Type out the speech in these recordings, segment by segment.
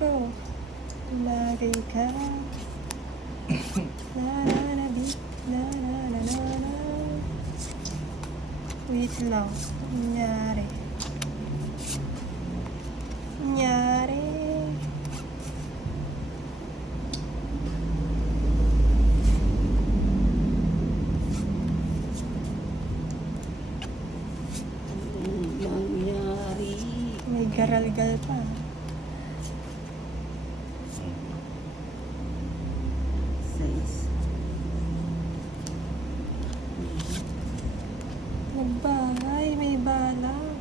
ko. Lagay ka. Na. Wait lang. Nangyari. Mangyari. May garalgal pa. Size. Nagbahay, may balak.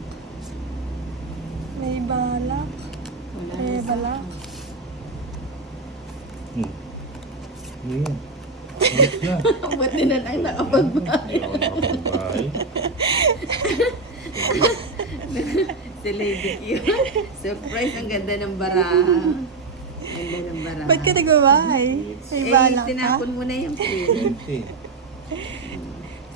May balak. Wala May na sa balak. Ano yan? Alis na. Buti na lang nakapagbahay. Ayaw na kapagbahay. Si Lady Q. Surprise, ang ganda ng baraha. Ganda ng baraha. Ba't ka nagbabahay? May balak ka? Tinapon mo na yung pin. 20.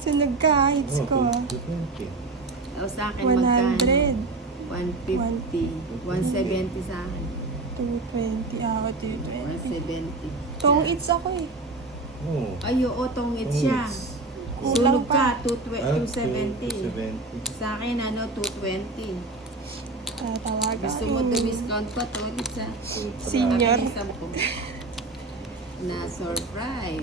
Sunog ka, hits Oh, ko ah. 20. O sa akin, magkano? 100. 150. 170 sa akin. 220. Ako, 220. 170. Tong hits ako eh. Oo. Ay, oo, tongit siya. Kulang Sunog ka, pa. 270. 270. Sa akin, 220. Talaga. Gusto mo to-discount pa to, ulit sa Senior. Na surprise.